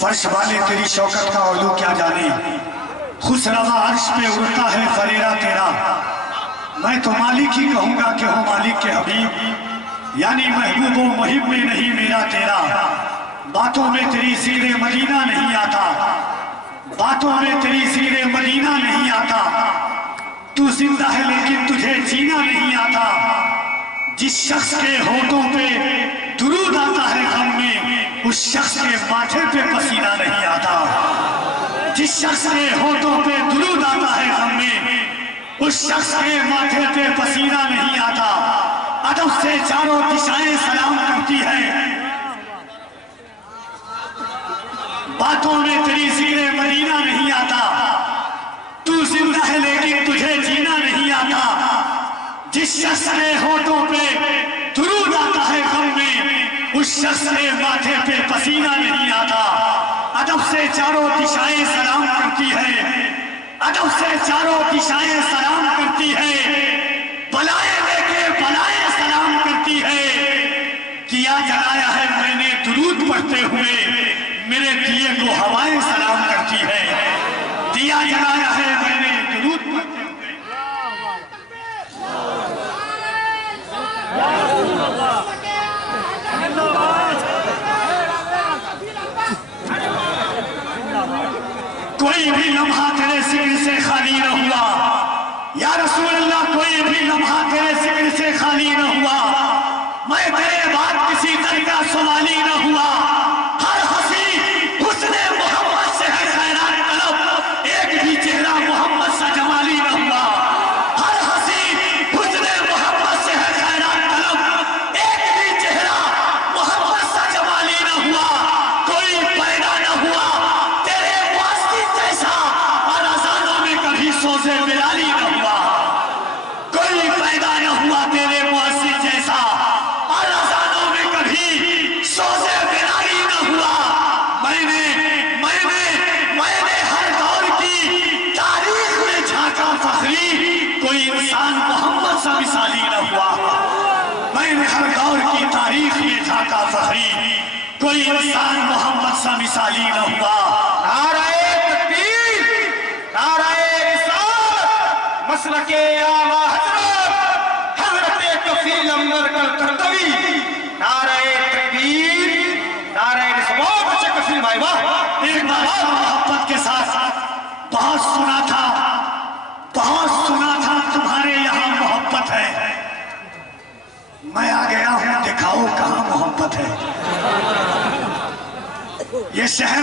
فرش والے تیری شوکت کا علو کیا جانے، خسروا عرش پہ اڑتا ہے فریرہ تیرا۔ میں تو مالک ہی کہوں گا کہ ہو مالک کے حبیب، یعنی محبوب و محب میں نہیں میرا تیرا۔ باتوں میں تیری زیر مدینہ نہیں آتا، باتوں میں تیری زیر مدینہ نہیں آتا۔ تو زندہ ہے لیکن تجھے جینا نہیں آتا۔ جس شخص کے ہونٹوں پہ درود آتا ہے غم میں، اس شخص کے ماتھے پہ پسینہ نہیں آتا۔ جس شخص کے ہونٹوں پہ درود آتا ہے غم میں، اس شخص کے ماتھے پہ پسینہ نہیں آتا۔ ادب سے چاروں دشائیں سلام کرتی ہے، باتوں میں تیری ذکر مدینہ نہیں آتا۔ تو زندہ ہے لیکن تجھے جینا نہیں آتا۔ جس شخص کے ہونٹوں پہ درود آتا ہے غم میں، اس شخص کے ماتھے پہ پسینہ نہیں آتا۔ ادب سے چاروں دشائیں سلام کرتی ہے، ادب سے چاروں دشائیں سلام کرتی ہے، بلائے لے کے بلائے سلام کرتی ہے۔ کیا جلایا ہے میں نے درود پڑھتے ہوئے، میرے دیے کو ہوائیں سلام کرتی ہے۔ دیا جلایا ہے میں نے درود پڑھتے ہوئے۔ کوئی بھی لمحہ تیرے ذکر سے خالی نہ ہوا یا رسول اللہ، کوئی بھی لمحہ تیرے ذکر سے خالی نہ ہوا۔ میں تیرے بعد کسی در کا سوالی نہ ہوا۔ ہر ہنسی حسن محمد سے ہے خیرات طلب، ایک بھی چہرہ محمد سا جمالی نہ ہوا۔ ہر ہنسی حسن محمد سے ہے خیرات طلب، ایک بھی چہرہ محمد سا جمالی نہ ہوا۔ کوئی پیدا نہ ہوا تیرے واسطے جیسا، اور اذانوں میں کبھی سوزے بلالی نہ ہوا۔ کوئی پیدا نہ ہوا تیرے واسطے جیسا، اور اذانوں میں کبھی سوزے بلالی نہ ہوا۔ میں نے ہر دور کی تاریخ میں جھانکا فخری، کوئی انسان محمد سا مثالی نہ ہوا۔ میں نے ہر دور کی تاریخ میں جھانکا فخری، کوئی انسان محمد سا مثالی نہ ہوا۔ نعرہ تکبیر، نعرہ رسالت، مسلک اعلیٰ حضرت حضرت کفیل امر کرتوی۔ نعرہ تکبیر، نعرہ رسالت۔ بہت اچھے کفیل بھائی، واہ۔ ایک بادشاہ محبت کے ساتھ بہت سنا تھا تمہارے یہاں محبت ہے۔ میں آ گیا ہوں، دکھاؤ کہاں محبت ہے۔ یہ شہر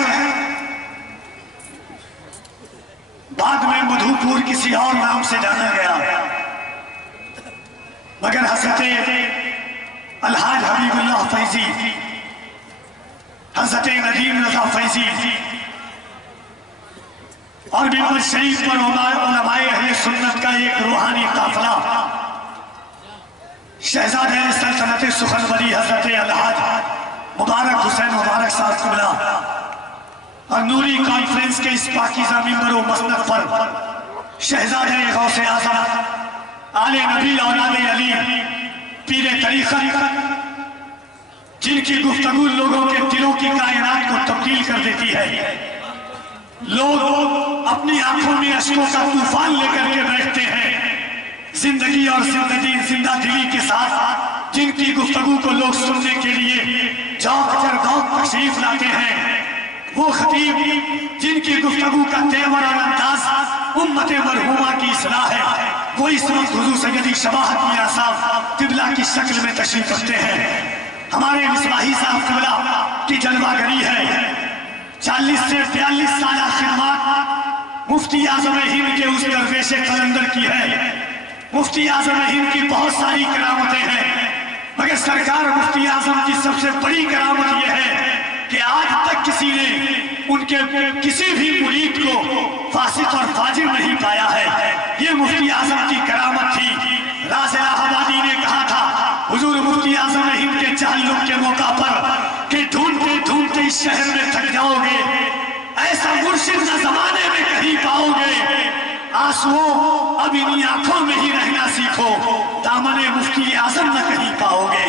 بعد میں مدھوپور کسی اور نام سے جانا گیا، مگر حضرت الحاج حبیب اللہ فیضی، حضرت ندیم رضا فیضی اور منبر شریف پر علماء اہل سنت کا ایک روحانی قافلہ شہزادہ سلطنت سخنوری حضرت الحاج مبارک حسین مبارک صاحب قبلہ اور نوری کانفرنس کے اس پاکیزہ منبر و مسند پر شہزادہ غوث اعظم آل نبی اولاد علی پیر طریقت، جن کی گفتگو لوگوں کے دلوں کی کائنات کو تبدیل کر دیتی ہے۔ لوگ اپنی آنکھوں میں اشکوں کا طوفان لے کر کے بیٹھتے ہیں، زندگی اور زندہ دلی کے ساتھ جن کی گفتگو کو لوگ سننے کے لیے جوق در ذوق تشریف لاتے ہیں، وہ خطیب جن کی گفتگو کا تیور اور انداز امت مرحومہ کی اصلاح ہے، وہ اس وقت حضور سیدی شباہت میاں صاحب قبلہ کی شکل میں تشریف رکھتے ہیں۔ ہمارے مصباحی صاحب قبلہ کی جلوہ گری ہے، 40 سے 42 سالہ خدمات مفتی اعظم ہند کے اس درویش قلندر کی ہے۔ مفتی اعظم ہند کی بہت ساری کرامتیں ہیں، مگر سرکار مفتی اعظم کی سب سے بڑی کرامت یہ ہے کہ آج تک کسی نے ان کے کسی بھی مرید کو فاسق اور فاجر نہیں پایا ہے۔ یہ مفتی اعظم کی کرامت تھی۔ راز الہ آبادی نے کہا تھا حضور مفتی اعظم ہند کے تعلق کے موقع پر کہ ڈھونڈتے ڈھونڈتے اس شہر میں تھک جاؤ گے، ایسا مرشد نہ زمانے میں کہیں پاؤ گے۔ آنسوؤں اب انہی آنکھوں میں ہی رہنا سیکھو، دامن مفتی اعظم نہ کہیں پاؤ گے۔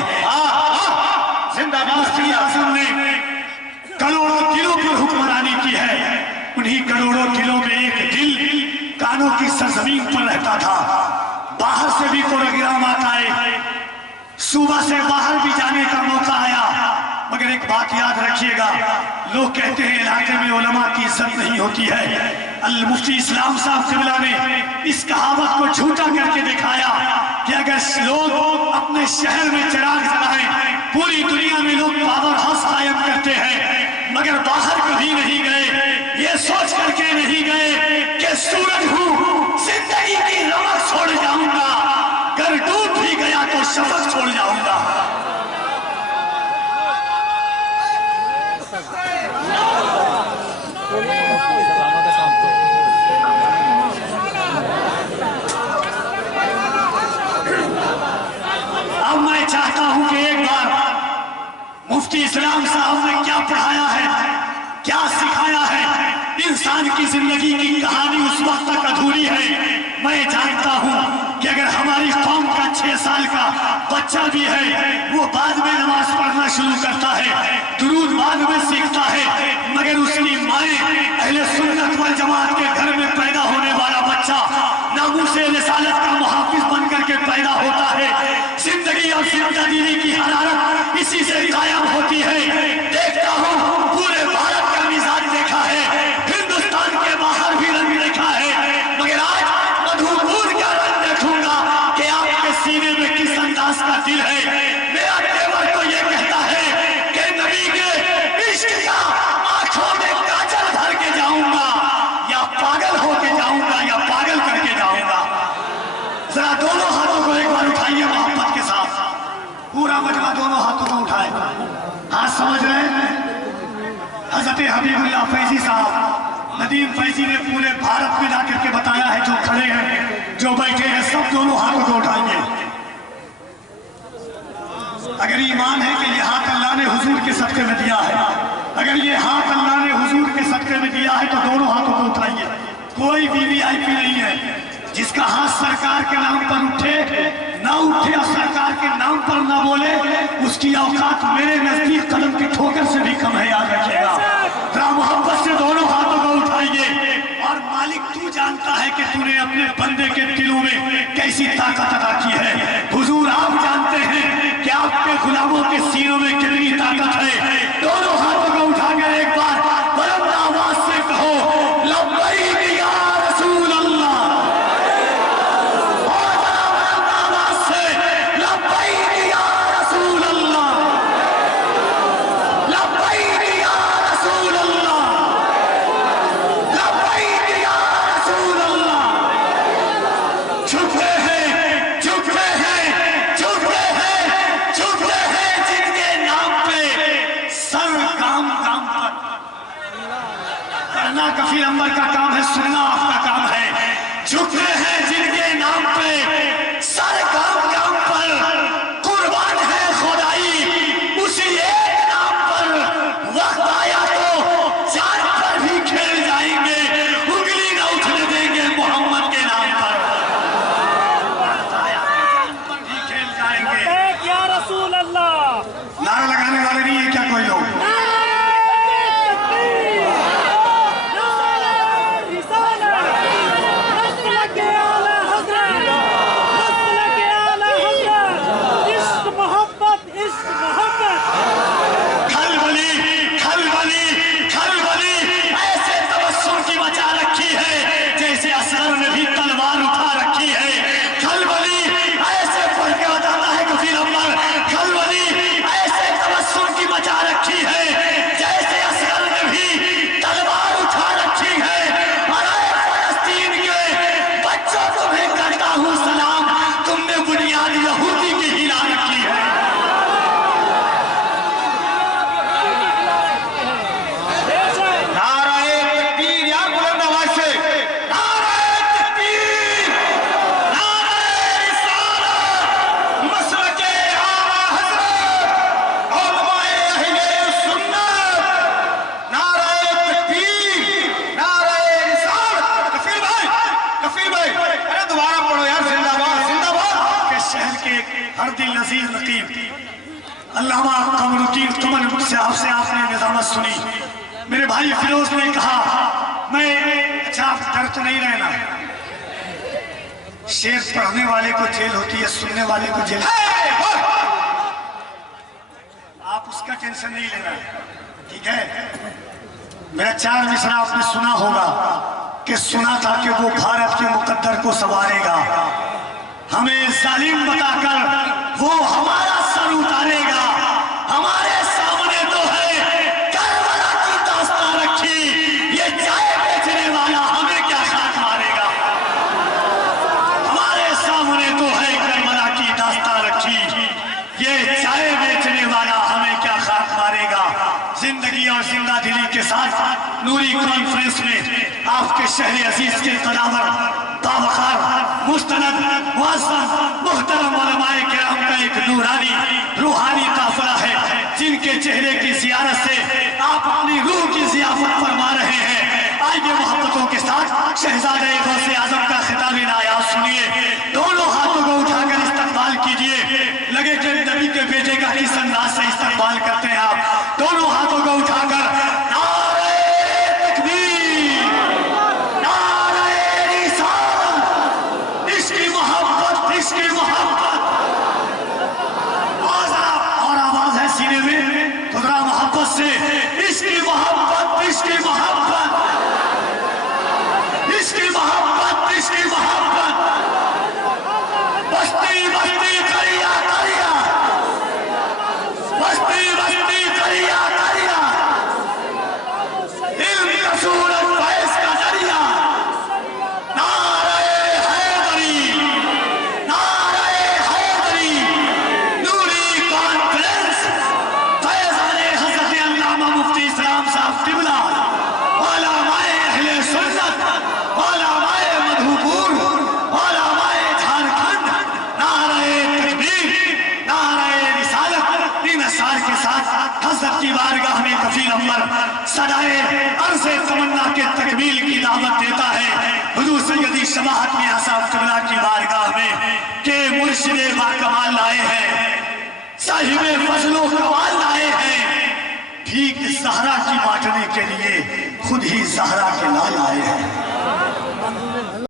زندہ باد مفتی اعظم نے کروڑوں دلوں پر حکم انہی کروڑوں دلوں میں ایک دل کانوں کی سرزمین پر رہتا تھا. باہر سے بھی پروگرامات آئے, صوبہ سے باہر بھی جانے کا موقع آیا, مگر ایک بات یاد رکھیے گا, لوگ کہتے ہیں علاقے میں علماء کی عزت نہیں ہوتی ہے. المفتی اسلام صاحب قبلہ نے اس کہاوت کو جھوٹا کر کے دکھایا کہ اگر لوگ اپنے شہر میں چراغ جلائیں, پوری دنیا میں لوگ پاور ہاؤس قائم کرتے ہیں مگر باہر کبھی نہیں گئے, یہ سوچ کر کے نہیں گئے کہ سورج ہوں, زندگی کی رمق چھوڑ جاؤں گا, گر ڈوب بھی گیا تو شفق چھوڑ جاؤں گا. اب میں چاہتا ہوں کہ ایک بار مفتی اسلام صاحب نے کیا پڑھایا ہے, کیا سکھایا ہے, انسان کی زندگی کی کہانی اس وقت تک ادھوری ہے. میں جانتا ہوں کہ اگر ہماری قوم کا 6 سال کا بچہ بھی ہے وہ بعد میں نماز پڑھنا شروع کرتا ہے, درود بعد میں سیکھتا ہے, مگر اس کی مائیں اہل سنت والجماعت کے گھر میں پیدا ہونے والا بچہ ناموس رسالت کا محافظ بن کر کے پیدا ہوتا ہے. زندگی اور زندہ دلی کی حرارت اسی سے قائم ہوتی ہے. دیکھتا ہوں پورے بھارت کا مزاج دیکھا ہے, ہندوستان کے باہر بھی رنگ دیکھا ہے, مگر آج مدھوپور کا رنگ دیکھوں گا کہ آپ کے سینے میں کس انداز کا دل ہے. میرا دیور تو یہ کہتا ہے کہ نبی کے عشق کا آنکھوں میں کاجل بھر کے جاؤں گا, یا پاگل ہو کے جاؤں گا یا پاگل کر کے جاؤں گا. ذرا دونوں ہاتھوں کو ایک بار اٹھائیے محبت کے ساتھ, پورا مجمع دونوں ہاتھوں کو اٹھائے. ہاتھ سمجھ رہے ہیں؟ حضرت حبیب اللہ فیضی صاحب ندیم فیضی نے پورے بھارت میں جا کر کے بتایا ہے, جو کھڑے ہیں جو بیٹھے ہیں سب دونوں ہاتھوں کو اٹھائیے. اگر ایمان ہے کہ یہ ہاتھ اللہ نے حضور کے صدقے میں دیا ہے, اگر یہ ہاتھ اللہ نے حضور کے صدقے میں دیا ہے تو دونوں ہاتھوں کو اٹھائیے. کوئی وی وی آئی پی نہیں ہے جس کا ہاتھ سرکار کے نام پر اٹھے نہ اٹھے اور سرکار کے نام پر نہ بولے, اس کی اوقات میرے نزدیک قدم کی ٹھوکر سے بھی کم ہے, یاد رکھیے گا. ذرا محبت سے دونوں ہاتھوں کو اٹھائیے. اور مالک تو جانتا ہے کہ تو نے اپنے بندے کے دلوں میں کیسی طاقت عطا کی ہے. حضور آپ جانتے ہیں کہ آپ کے غلاموں کے سینوں میں کتنی طاقت ہے. دونوں ہاتھوں کو اٹھا کر ایک بار بلند آواز سے کہو لبیک یا رسول اللہ. کفیل امبر کا کام ہے, سننا آپ کا کام ہے. جھکے ہیں جن کے نام پہ سر کام کام پر قربان ہے خدائی, اسی ایک نام پر وقت آیا تو جان پر بھی کھیل جائیں گے, انگلی نہ اٹھنے دیں گے محمد کے نام پر. وقت آیا جان پر بھی کھیل جائیں گے. یا رسول اللہ نعرہ لگانے والے نہیں ہے کیا کوئی لوگ؟ علامہ قمر الدین تمن صاحب سے آپ نے نظامت سنی. میرے بھائی فیروز نے کہا میں اچھا ڈر تو نہیں رہنا، شعر پڑھنے والے کو جیل ہوتی ہے، سننے والے کو جیل، آپ اس کا ٹینشن نہیں لینا، ٹھیک ہے؟ میرا 4 مصرع آپ نے سنا ہوگا کہ سنا تھا کہ وہ بھارت کے مقدر کو سنوارے گا، ہمیں ظالم بتا کر وہ ہمارا سر اتارے گا، ہمارے سامنے تو ہے کربلا کی داستان رکھی، یہ چائے بیچنے والا ہمیں کیا خاک مارے گا، ہمارے سامنے تو ہے کربلا کی داستان رکھی، یہ چائے بیچنے والا ہمیں کیا خاک مارے گا۔ زندگی اور زندہ دلی کے ساتھ نوری کانفرنس میں آپ کے شہر عزیز کے قدامت باوقار مستند معظم محترم علماء کرام کا ایک نورانی روحانی قافلہ ہے، جن کے چہرے کی زیارت سے آپ اپنی روح کی ضیافت فرما رہے ہیں۔ آئیے محبتوں کے ساتھ شہزادہ غوث اعظم کا خطاب نایاب سنیے، دونوں ہاتھوں کو اٹھا کر استقبال کیجئے، لگے کہ نبی کے بیٹے کا کس انداز سے استقبال کرتے ہیں آپ، دونوں ہاتھوں کو اٹھا کر نعرہ تکبیر، نعرہ رسالت، عشق محبت، عشق محبت، اور آواز ہے سینے میں تو ذرا محبت سے عشق محبت، عشق محبت، عشق محبت، عشق محبت، بستی بستی کریا کریا، بستی بستی کریا کریا، علم کا سورج فیض کا دریا، نعرہ حیدری، نعرہ حیدری، نوری کانفرنس، فیضان حضرت علامہ مفتی اسلام صاحب قبلہ، علماء اہل سنت، علماء مدھوپور، علماء جھارکھنڈ، نعرہ تکبیر، نعرہ رسالت، ان اشعار کے ساتھ حضرت کی بارگاہ میں کفیل امر صدائے عرض تمنا کے تکمیل کی دعوت دیتا ہے حضور سیدی شماعت میاں صاحب قبلہ کی بارگاہ میں کہ مرشد با کمال لائے ہیں، صاحب فضل و کمال لائے ہیں، بھیک زہرا کی بانٹنے کے لیے خود ہی زہرا کے لال آئے ہیں۔